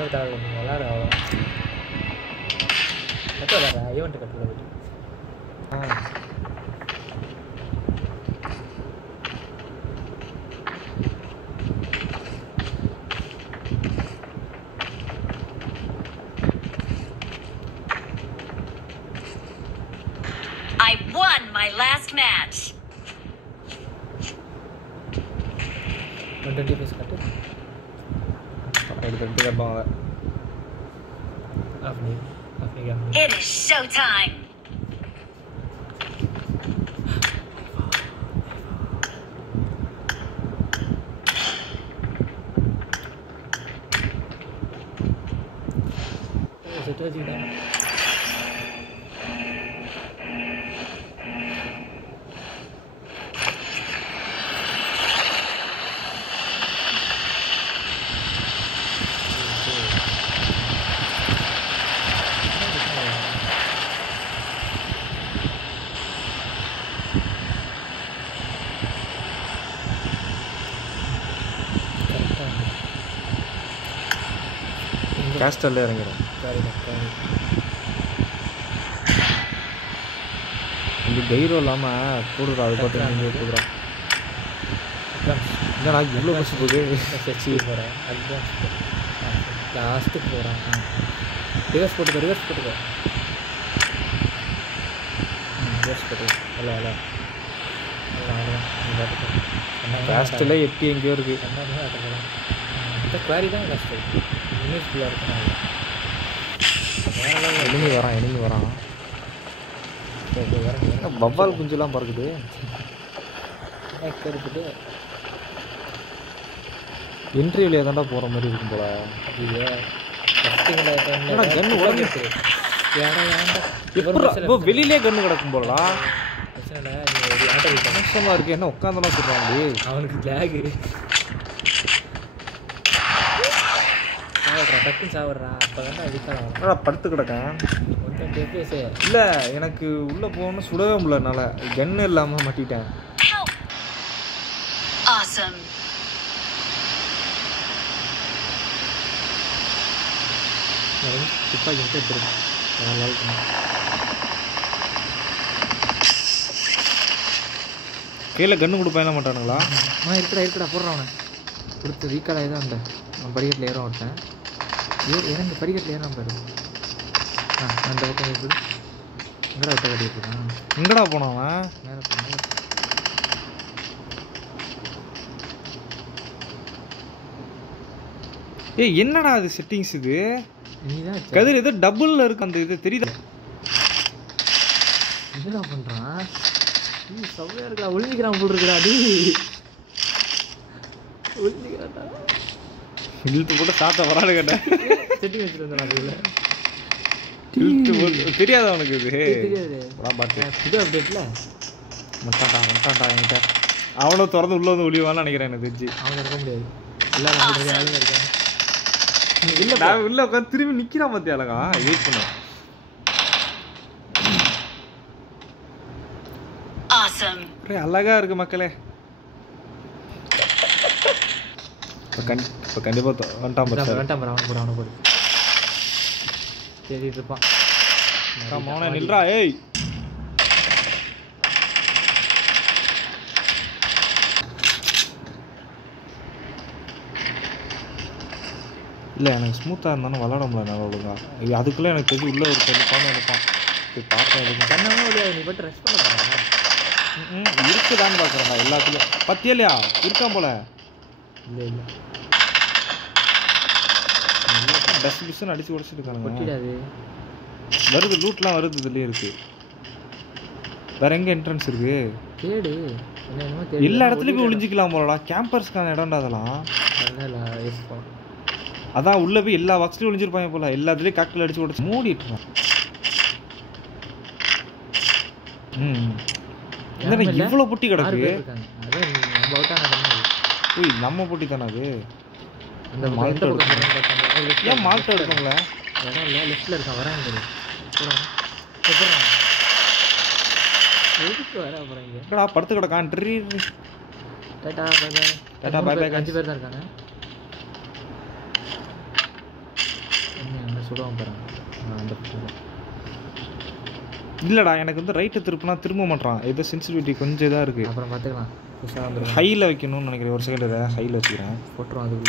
இன்னொரு தலை விளாட அவ்வளோ கட்டு விளாட்றா ஈவெண்ட் கட்டுல போயிட்டு I won my last match. 120 piece கட்டு எடுத்துட்டு கேட்பாங்க அப்படி It is showtime. செட்டு வச்சுக்கிட்டேன் கேஸ்டல்ல இறங்கிறோம் இங்கே தைரியம் இல்லாமல் கூடுறா அது பார்த்து நீங்கள் கூடுறான் என்னடா இவ்வளோ பஸ் போகுது சச்சி போகிறேன் அதுதான் லாஸ்ட்டுக்கு போகிறேன் ரிவர்ஸ் போட்டுக்கோ ரிவர்ஸ் போட்டுக்கோ ரிவர்ஸ் போட்டுக்கோ இல்லை இல்லை கேஸ்டில் எட்டி எங்கேயோ இருக்குது கண்ணாடியாக ஆட்டப்போம் இந்த குவாரி தான் கஷ்டம் இங்கிலீஷ் ஃபுல்லாக இருக்கும் எனிமி வரான் வவ்வால் குஞ்சுலாம் பறக்குது எடுத்துட்டு என்ட்ரி வழியாக தாண்டா போகிற மாதிரி இருக்கும் போல கன்று உடஞ்சிட்டு இப்போ வெளியிலே கன்று கிடக்கும் போலடா பிரச்சனை நீ ஆட்டோ கஷ்டமாக இருக்குது என்ன உட்காந்துலாம் சொல்கிறாங்க அவனுக்கு லேகு சாப்பிட்றான் டக்குன்னு சாப்பிட்றான் அப்போ தானே அடிக்கலாம் படுத்து கிடக்கேன் 120 FPS இல்லை எனக்கு உள்ளே போகணும்னு சுடவே முடியல என்னால் கன்று இல்லாமல் மாட்டிட்டேன் Awesome. துப்பாக்கி எடுத்துருக்கேன் 4 நாளுக்கு கையில் கன்று கொடுப்பேன் மாட்டானுங்களா இருக்கடா போடுறான் அவனை கொடுத்து வீக்காக தான் அந்த அவன் படிக்கட்டில் ஏற விட்டேன் இறந்து படிக்கட்டில் ஏறான் பாரு அந்த பக்கம் எப்படி எங்கடா விட்ட கட்டிட்டு இருக்கான் எங்கடா போனான் மேலே போனான் ஏய் என்னடா அது செட்டிங்ஸ் இது நீதான் கதிர் ஏதோ டபுள்ல இருக்கு அந்த இது தெரியுதா என்னடா பண்ணுறான் செவ்வையாக இருக்கா ஒளிஞ்சிக்கிறான் போல் இருக்குடா அடி ஒளிஞ்சிக்கிறான்டா இழுத்து போட்டு தாத்தா வராது கேட்டேன் செட்டிங் வச்சுட்டு வந்தேன் அதில் இழுத்து போட்டு தெரியாத அவனுக்கு இது தெரியாது பாட்டு புது அப்டேட்டில் வந்துட்டான்டா என்கிட்ட அவனை திறந்து உள்ள வந்து ஒளிவான்னு நினைக்கிறேன் எனக்கு தெரிஞ்சு அவன் இருக்க முடியாது எல்லாரும் ஆளுங்க இருக்காங்க இல்லை நான் உள்ள உட்காந்து திரும்பி நிற்கிறான் பார்த்தியா அழகா வெயிட் பண்ண Awesome. அழகா இருக்கு மக்களே இப்போ கண்டிப்பாக வேண்டாம் அவனை போடு தேடிட்டு இருப்பான் அவனை நில்றா ஏய் இல்லை எனக்கு ஸ்மூத்தாக இருந்தாலும் விளாட முடியல நல்லா ஒழுங்கா அதுக்குள்ளே எனக்கு தெரிஞ்சு உள்ளே ஒரு கண்டிப்பாக இருப்பான் போய் பார்க்க எடுக்கும் கண்ணாமல் முடியாது நீ பட்டு ரெஸ்ட் பண்ண போகிறா இருக்குதான்னு பார்க்குறேன்டா எல்லாத்துலேயும் பத்தியா இல்லையா இருக்கான் போல இல்லை இல்லை டஸ்ட் பிஸ்ன்னு அடிச்சு உடச்சிட்டு இருக்காங்க கொட்டிடாது வருது லூட்லாம் வருது இதுலேயே இருக்குது வேற எங்கே என்ட்ரன்ஸ் இருக்கு தேடு எல்லா இடத்துலையும் போய் ஒளிஞ்சிக்கலாம் போலடா கேம்பர்ஸ்க்கான இடம்டா அதெல்லாம் அதான் உள்ளே போய் எல்லா பாக்ஸ்லையும் ஒளிஞ்சிருப்பாங்க போல எல்லாத்துலேயும் காக்கில் அடிச்சு உடச்சு மூடிட்டுருக்கான் இவ்வளோ பொட்டி கிடக்கு ஓய் நம்ம பொட்டி தானே அது அந்த மால்ட்டை ஏன் மால்ட்டை எடுக்கோங்கள இடம் இல்லை லெஃப்டில் இருக்கான் வராங்க எதுக்கு வர போகிறாங்க என்னடா படுத்து கிடக்கான் ட்ரீ tata bye bye tata bye bye 5 பேர் தான் இருக்காங்க சுடுவான் பாருங்க. அந்த பக்கம் இல்லைடா எனக்கு வந்து ரைட்டு திருப்பினா திரும்ப மாட்டான். ஏதோ சென்சிட்டிவிட்டி கொஞ்சம் இதாக இருக்குது. அப்புறம் பார்த்துக்கலாம். புதுசாக வந்துடும். ஹையில் வைக்கணும்னு நினைக்கிறேன். ஒரு செகண்ட் இதை ஹையில் வச்சுக்கிறேன். போட்டுருவோம் அதுக்குள்ளே.